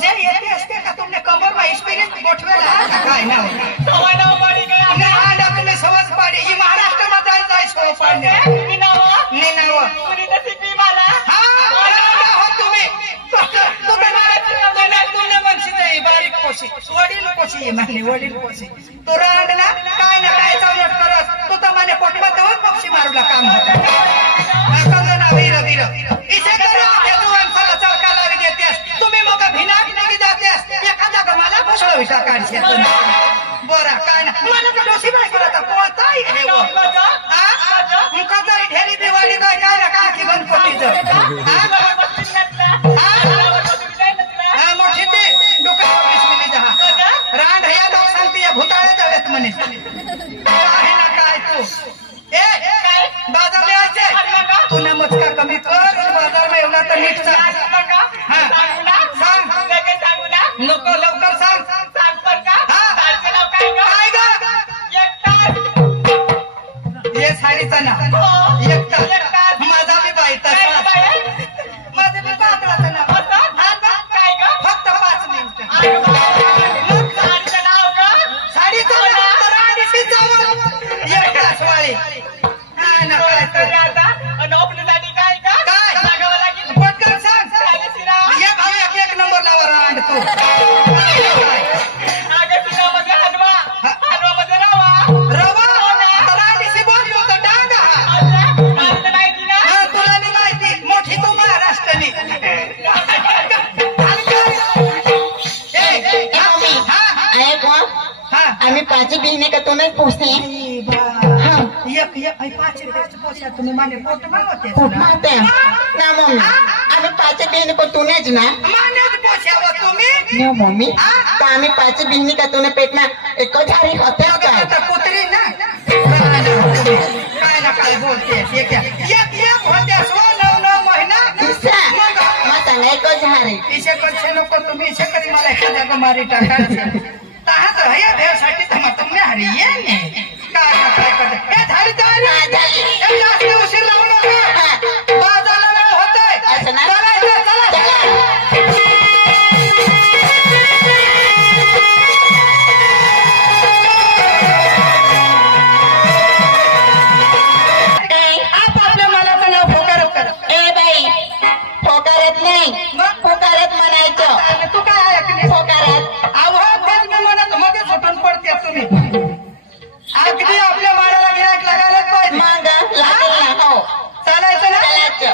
जे येते असते का तुमने कमर में एक्सपीरियंस गोठवेला काय ना सवाना पाडी गया ना आला तुम्ही सवस पाडी ही महाराष्ट्र मध्ये जाय सव पाडी निनाव पुरी तर सिक्की मला हा हो तुम्ही तुमने मनसी नाही बारीक पोशी वडील पोशी माने वडील पोशी तो रांड ना काय चावट करस तो तर माने पोटमा तवच पक्षी मारूला काम होता कमन वीर वीर इसे करा हे तू अंसाला चळका लावी देतेस तुम्ही मग भिनाट निघी जातेस एखादा गमाला फसळ विषा काढशील बरं काय ना मला तर डोशी बाय करता पोळताई हे वो मुखाचा ढेरी दिवाळी काय काय रे काय की गणपतीचं मोठी ते डोका पिसविली जहा रांड ह्या लोक सांगते भूताळे देत म्हणे आहे ना काय तू बाजार यायचे तू नमस्कार कमी कर बाजार में एवढा तर नीट सांग नको लवकर सांग ये साडीचा ना एकटा माझा मी बाईचा माझे मी बाजाराचं नाव फक्त 5 मिनिट साडीचं नाव राणीशी जाऊ एकटा स्वाळी पटकन सांग एक नंबर लावा रांड तू रवा राणीशी बोललो तर डागा तुला नाही माहिती मोठी तू महाराष्ट्रनी आम्ही 5 बहिणी का तो नाही पोचते तुम्ही माने पोटमा होते ना मम्मी आम्ही 5 बहिणी को तूनेच ना मानेच पोसावं तुम्ही न मम्मी तर आम्ही 5 बहिणी का तूने पेटना एक झारी होते काय कुत्री ना काय ना काय बोलते एक होते 9 महिना मग एक झारी इसे कसे नको तुम्ही इसे कधी मला एखाद्या गमारी टाकायचे तहाच हे देवासाठी तुम्ही हरी ये काय करते हे झाली झाली जास्त उशीर लावू नका बाजारला होतंय असं ना आपल्या मलाचं नाव फोकारत कर ए बाई फोकारत नाही फोकारत म्हणायचं तू काय ऐकली फोकारत आवाज मी म्हणत मध्ये सुटून पडते तुम्ही अगदी आपल्या माळाला गिरायक लागायलाच पाहिजे मग लागेल ना हो चालायचं ना चालायचं